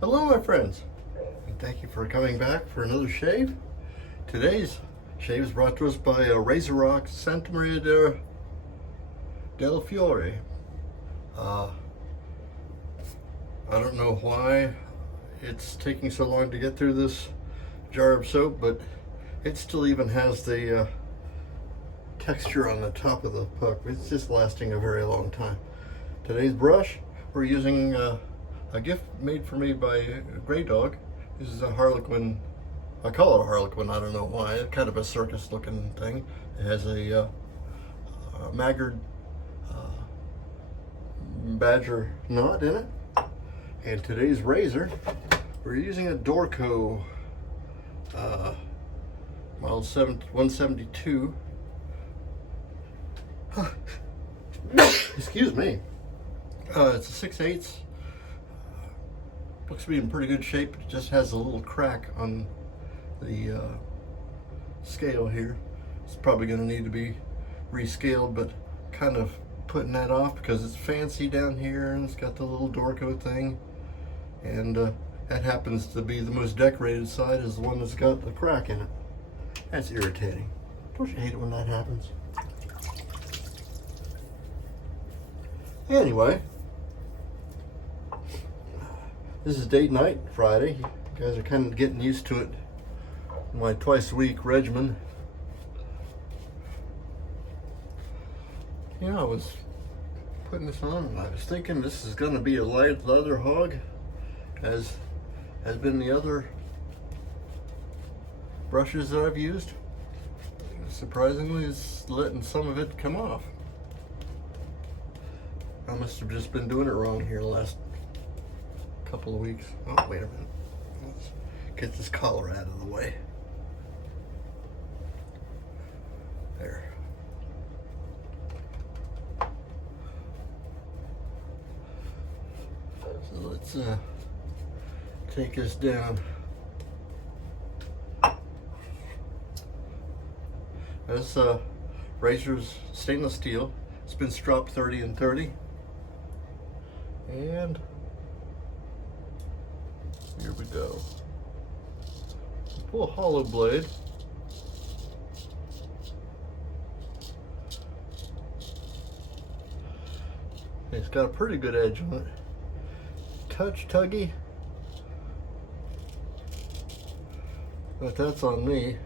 Hello my friends, and thank you for coming back for another shave. Today's shave is brought to us by Razorock Santa Maria Del Fiore. I don't know why it's taking so long to get through this jar of soap, but it still even has the texture on the top of the puck. It's just lasting a very long time. Today's brush, we're using a gift made for me by Grey Dog. This is a Harlequin. I call it a Harlequin, I don't know why. It's kind of a circus looking thing. It has a maggard badger knot in it. And today's razor, we're using a Dorco model 172. Excuse me. It's a 6/8. Looks to be in pretty good shape. It just has a little crack on the scale here. It's probably going to need to be rescaled, but kind of putting that off because it's fancy down here and it's got the little Dorco thing. And that happens to be the most decorated side, is the one that's got the crack in it. That's irritating. Don't you hate it when that happens? Anyway, this is date night, Friday. You guys are kind of getting used to it. My twice a week regimen. You know, I was putting this on and I was thinking this is going to be a light leather hog, as has been the other brushes that I've used. Surprisingly, it's letting some of it come off. I must have just been doing it wrong here the last couple of weeks. Oh, wait a minute. Let's get this collar out of the way. There. So let's take this down. This razor's stainless steel. It's been stropped 30 and 30. And here we go. Pull a hollow blade. It's got a pretty good edge on it. Touch tuggy, but that's on me.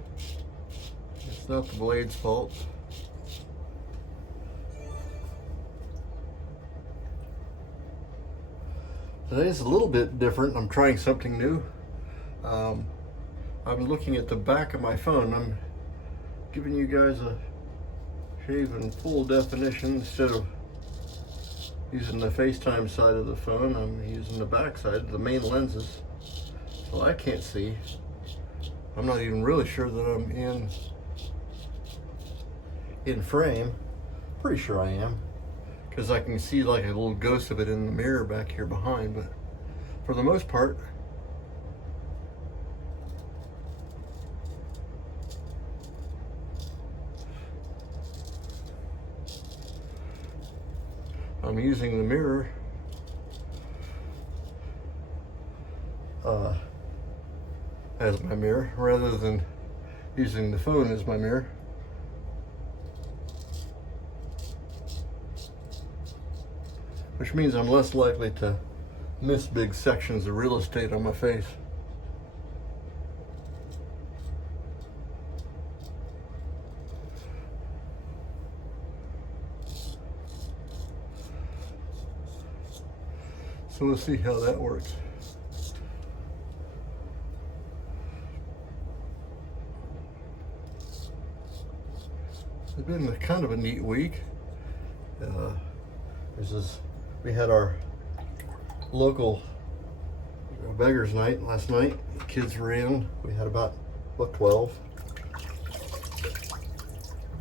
It's not the blade's fault. Today's a little bit different. I'm trying something new. I'm looking at the back of my phone. I'm giving you guys a shave in full definition instead of using the FaceTime side of the phone. I'm using the back side, the main lenses. So I can't see. I'm not even really sure that I'm in frame. Pretty sure I am, because I can see like a little ghost of it in the mirror back here behind, but for the most part, I'm using the mirror as my mirror rather than using the phone as my mirror. Which means I'm less likely to miss big sections of real estate on my face. So we'll see how that works. It's been kind of a neat week. We had our local beggars night last night. The kids were in. We had about 12.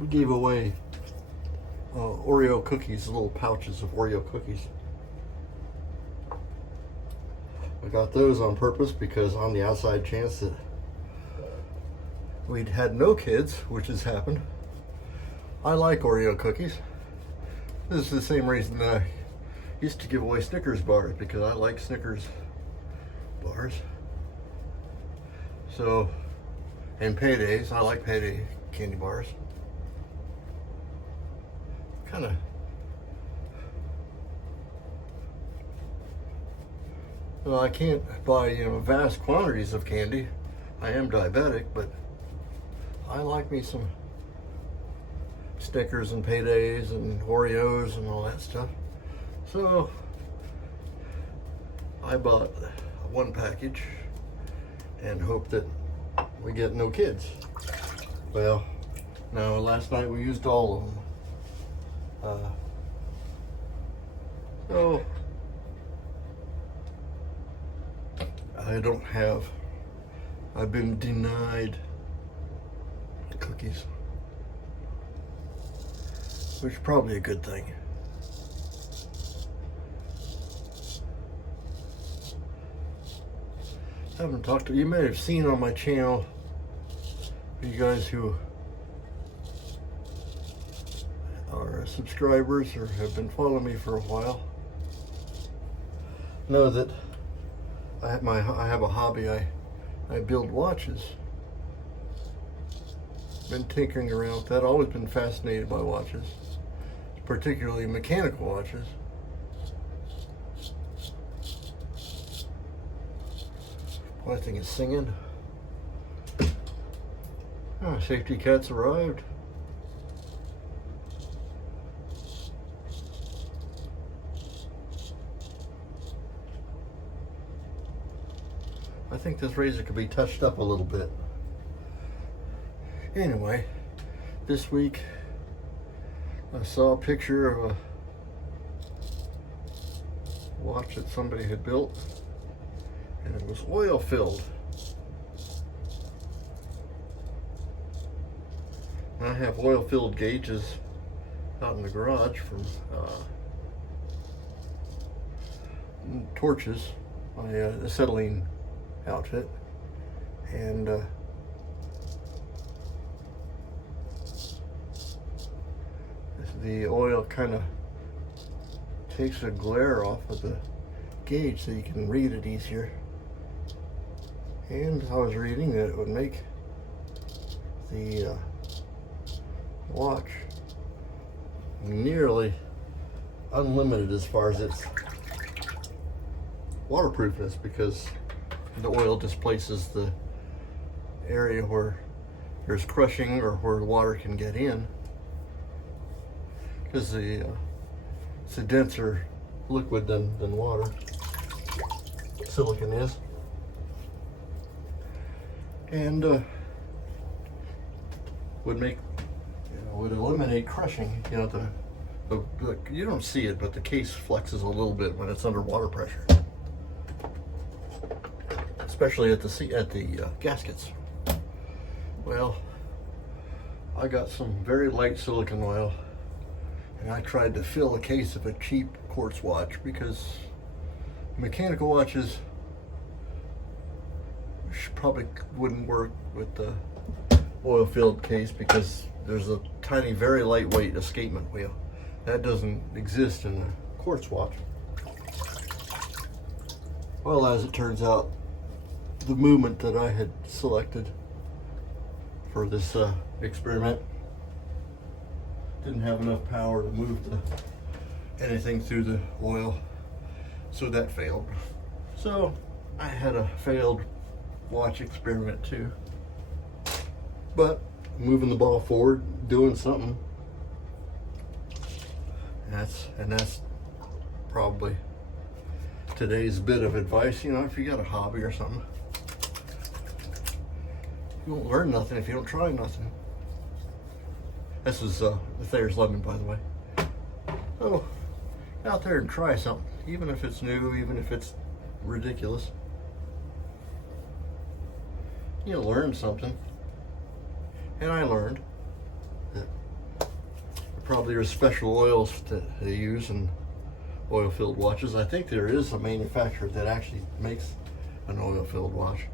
We gave away Oreo cookies, little pouches of Oreo cookies. I got those on purpose because on the outside chance that we'd had no kids, which has happened, I like Oreo cookies. This is the same reason that I used to give away Snickers bars, because I like Snickers bars. So, and paydays, I like payday candy bars. Kind of, well, I can't buy, vast quantities of candy. I am diabetic, but I like me some Snickers and paydays and Oreos and all that stuff. So I bought one package and hope that we get no kids. Well, no, last night we used all of them. So I've been denied cookies, which is probably a good thing. I haven't talked to you. May have seen on my channel, you guys who are subscribers or have been following me for a while know that I have a hobby. I build watches. Been tinkering around with that. Always been fascinated by watches, particularly mechanical watches. Boy, I think it's singing. Oh, safety cat's arrived. I think this razor could be touched up a little bit. Anyway, this week I saw a picture of a watch that somebody had built, and it was oil filled. And I have oil filled gauges out in the garage from Torches, my acetylene outfit, and the oil kind of takes a glare off of the gauge so you can read it easier. And I was reading that it would make the watch nearly unlimited as far as its waterproofness, because the oil displaces the area where there's crushing or where water can get in, because it's a denser liquid than water. Silicon is. And would make, would eliminate crushing. You don't see it, but the case flexes a little bit when it's under water pressure, especially at the gaskets. Well, I got some very light silicone oil, and I tried to fill a case of a cheap quartz watch, because mechanical watches probably wouldn't work with the oil-filled case, because there's a tiny, very lightweight escapement wheel. That doesn't exist in the quartz watch. Well, as it turns out, the movement that I had selected for this experiment didn't have enough power to move anything through the oil, so that failed. So I had a failed watch experiment too, but moving the ball forward, doing something. And that's probably today's bit of advice. If you got a hobby or something, you won't learn nothing if you don't try nothing. This is the Thayer's Lemon, by the way. So, get out there and try something, even if it's new, even if it's ridiculous. You'll learn something. And I learned that there probably are special oils that they use in oil-filled watches. I think there is a manufacturer that actually makes an oil-filled watch.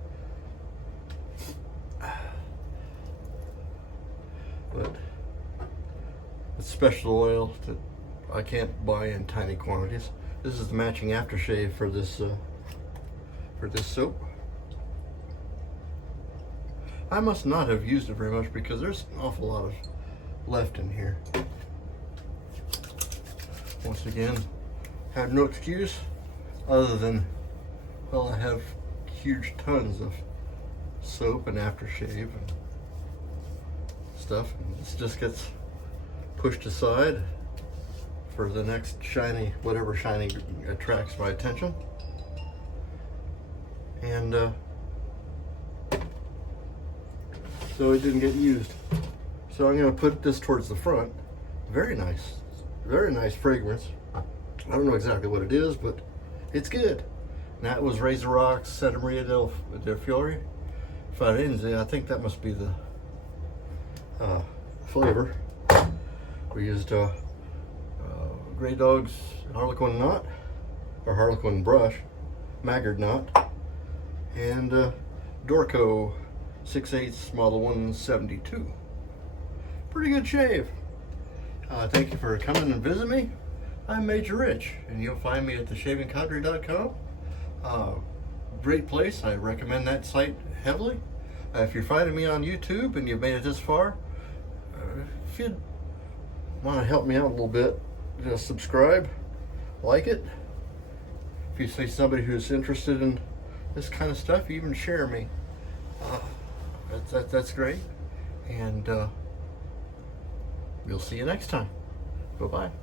But it's special oil that I can't buy in tiny quantities. This is the matching aftershave for this for this soap. I must not have used it very much because there's an awful lot of left in here. Once again, have no excuse other than, well, I have huge tons of soap and aftershave and stuff. And this just gets pushed aside for the next shiny, whatever shiny attracts my attention. And so it didn't get used. So I'm going to put this towards the front. Very nice fragrance. I don't know exactly what it is, but it's good. And that was Razorock's Santa Maria del Fiore. Florence, I think that must be the flavor. We used Grey Dog's Harlequin knot, or Harlequin brush, Maggard knot, and Dorco 6/8 model 172. Pretty good shave. Thank you for coming and visiting me. I'm Major Rich, and you'll find me at theshavingcountry.com. Great place. I recommend that site heavily. If you're finding me on YouTube and you've made it this far, if you'd want to help me out a little bit, just subscribe, like it. If you see somebody who's interested in this kind of stuff, even share me. That's great. And we'll see you next time. Bye-bye.